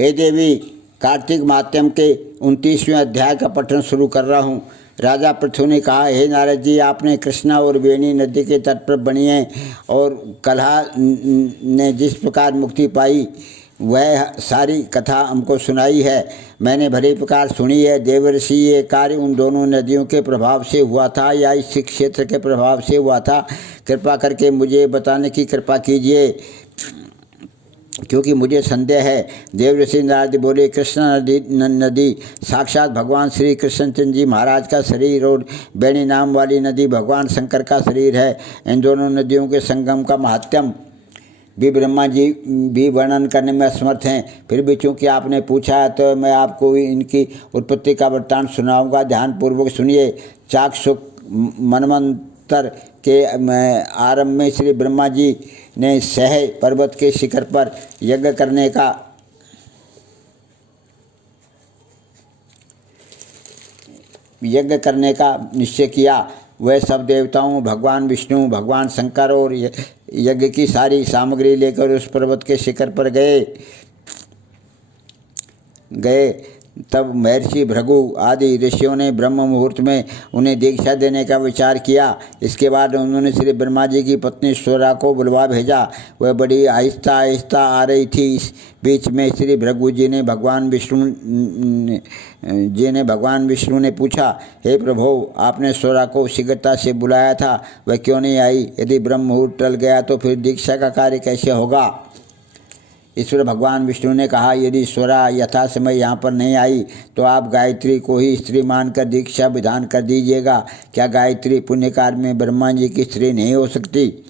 हे देवी, कार्तिक मात्यम के 29वें अध्याय का पठन शुरू कर रहा हूँ। राजा पृथु ने कहा, हे नारद जी, आपने कृष्णा और वेणी नदी के तट पर बनिए और कलहा ने जिस प्रकार मुक्ति पाई वह सारी कथा हमको सुनाई है। मैंने भली प्रकार सुनी है। देवर्षि, ये कार्य उन दोनों नदियों के प्रभाव से हुआ था या इस क्षेत्र के प्रभाव से हुआ था? कृपा करके मुझे बताने की कृपा कीजिए, क्योंकि मुझे संदेह है। देवर्षि नारद बोले, कृष्णा नदी साक्षात भगवान श्री कृष्णचंद्र जी महाराज का शरीर और बेणी नाम वाली नदी भगवान शंकर का शरीर है। इन दोनों नदियों के संगम का महात्म्य भी ब्रह्मा जी भी वर्णन करने में असमर्थ हैं। फिर भी चूँकि आपने पूछा है तो मैं आपको इनकी उत्पत्ति का वृत्तांत सुनाऊंगा। ध्यानपूर्वक सुनिए। चाक्षुष मनवंतर के आरंभ में श्री ब्रह्मा जी ने सह पर्वत के शिखर पर यज्ञ करने का निश्चय किया। वह सब देवताओं, भगवान विष्णु, भगवान शंकर और यज्ञ की सारी सामग्री लेकर उस पर्वत के शिखर पर गए। तब महर्षि भृगु आदि ऋषियों ने ब्रह्म मुहूर्त में उन्हें दीक्षा देने का विचार किया। इसके बाद उन्होंने श्री ब्रह्मा जी की पत्नी स्वरा को बुलवा भेजा। वह बड़ी आहिस्ता आहिस्ता आ रही थी। इस बीच में श्री भृगु जी ने भगवान विष्णु ने पूछा, हे प्रभु, आपने स्वरा को शीघ्रता से बुलाया था, वह क्यों नहीं आई? यदि ब्रह्म मुहूर्त टल गया तो फिर दीक्षा का कार्य कैसे होगा? ईश्वर भगवान विष्णु ने कहा, यदि स्वरा यथा समय यहाँ पर नहीं आई तो आप गायत्री को ही स्त्री मानकर दीक्षा विधान कर दीजिएगा। क्या गायत्री पुण्य कार्य में ब्रह्मा जी की स्त्री नहीं हो सकती?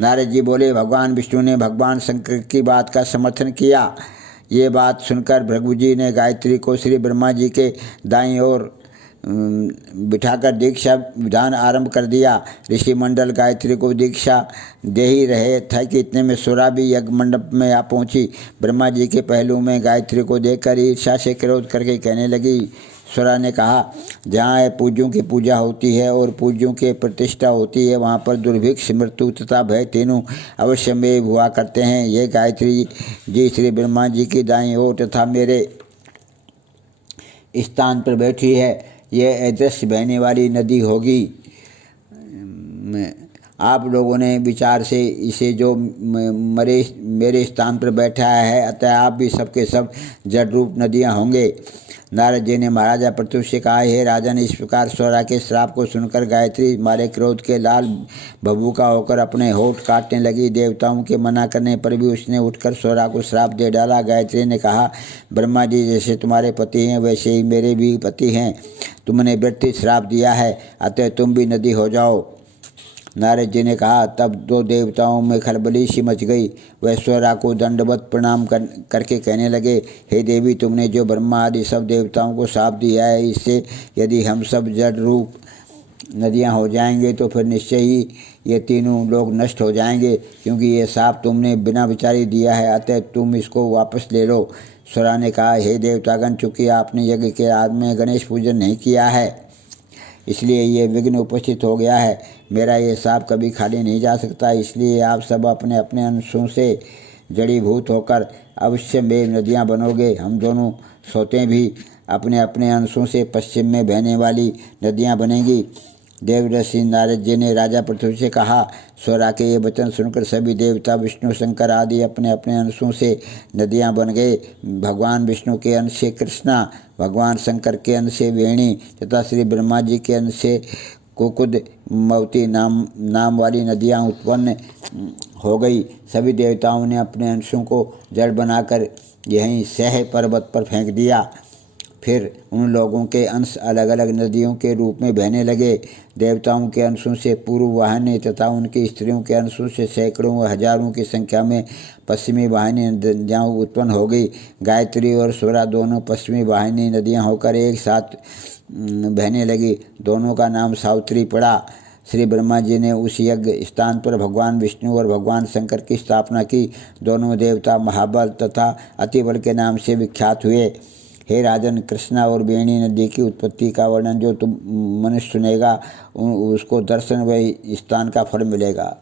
नारद जी बोले, भगवान विष्णु ने भगवान शंकर की बात का समर्थन किया। ये बात सुनकर भृगु जी ने गायत्री को श्री ब्रह्मा जी के दाईं ओर बिठाकर दीक्षा विधान आरंभ कर दिया। ऋषि मंडल गायत्री को दीक्षा दे ही रहे थे कि इतने में स्वरा भी यज्ञ मंडप में आ पहुंची। ब्रह्मा जी के पहलू में गायत्री को देखकर ईर्ष्या से क्रोध करके कहने लगी। स्वरा ने कहा, जहाँ पूज्यों की पूजा होती है और पूज्यों की प्रतिष्ठा होती है, वहाँ पर दुर्भिक्ष, मृत्यु तथा भय तीनों अवश्य में हुआ करते हैं। ये गायत्री जी श्री ब्रह्मा जी की दाईं ओर तथा मेरे स्थान पर बैठी है। यह अदृश्य बहने वाली नदी होगी। आप लोगों ने विचार से इसे जो मेरे स्थान पर बैठा है, अतः आप भी सबके सब जड़ रूप नदियाँ होंगे। नारद जी ने महाराजा पृथु से कहा, हे राजन, इस प्रकार स्वरा के श्राप को सुनकर गायत्री मारे क्रोध के लाल भभूका होकर अपने होठ काटने लगी। देवताओं के मना करने पर भी उसने उठकर स्वरा को श्राप दे डाला। गायत्री ने कहा, ब्रह्मा जी जैसे तुम्हारे पति हैं वैसे ही मेरे भी पति हैं। तुमने व्यर्थ श्राप दिया है, अतः तुम भी नदी हो जाओ। नारद जी ने कहा। तब दो देवताओं में खलबली सी मच गई। वह स्वरा को दंडवत प्रणाम करके कहने लगे, हे देवी, तुमने जो ब्रह्मा आदि सब देवताओं को शाप दिया है, इससे यदि हम सब जड़ रूप नदियां हो जाएंगे तो फिर निश्चय ही ये तीनों लोग नष्ट हो जाएंगे, क्योंकि ये शाप तुमने बिना विचारे दिया है, अतः तुम इसको वापस ले लो। स्वरा ने कहा, हे देवतागण, चूँकि आपने यज्ञ के आदि में गणेश पूजन नहीं किया है, इसलिए ये विघ्न उपस्थित हो गया है। मेरा ये शाप कभी खाली नहीं जा सकता, इसलिए आप सब अपने अपने अंशों से जड़ीभूत होकर अवश्य में नदियाँ बनोगे। हम दोनों सोते भी अपने अपने अंशों से पश्चिम में बहने वाली नदियाँ बनेंगी। देवर्षि नारद जी ने राजा पृथु से कहा। स्वरा के ये वचन सुनकर सभी देवता, विष्णु, शंकर आदि अपने अपने अंशों से नदियाँ बन गए। भगवान विष्णु के अंश से कृष्णा, भगवान शंकर के अंश से वेणी तथा श्री ब्रह्मा जी के अंश से कुकुद मवती नाम वाली नदियाँ उत्पन्न हो गई। सभी देवताओं ने अपने अंशों को जड़ बनाकर यहीं सह पर्वत पर फेंक दिया। फिर उन लोगों के अंश अलग अलग नदियों के रूप में बहने लगे। देवताओं के अंशों से पूर्व वाहिनी तथा उनकी स्त्रियों के अंशों से सैकड़ों व हजारों की संख्या में पश्चिमी वाहिनी नदियाँ उत्पन्न हो गई। गायत्री और स्वरा दोनों पश्चिमी वाहिनी नदियाँ होकर एक साथ बहने लगी। दोनों का नाम सावित्री पड़ा। श्री ब्रह्मा जी ने उस यज्ञ स्थान पर भगवान विष्णु और भगवान शंकर की स्थापना की। दोनों देवता महाबल तथा अतिबल के नाम से विख्यात हुए। हे राजन, कृष्णा और वेणी नदी की उत्पत्ति का वर्णन जो तुम मनुष्य सुनेगा उसको दर्शन व स्थान का फल मिलेगा।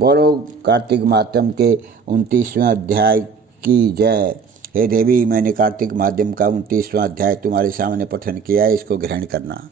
बोलो कार्तिक मातम के 29वें अध्याय की जय। हे देवी, मैंने कार्तिक माध्यम का 29वां अध्याय तुम्हारे सामने पठन किया है, इसको ग्रहण करना।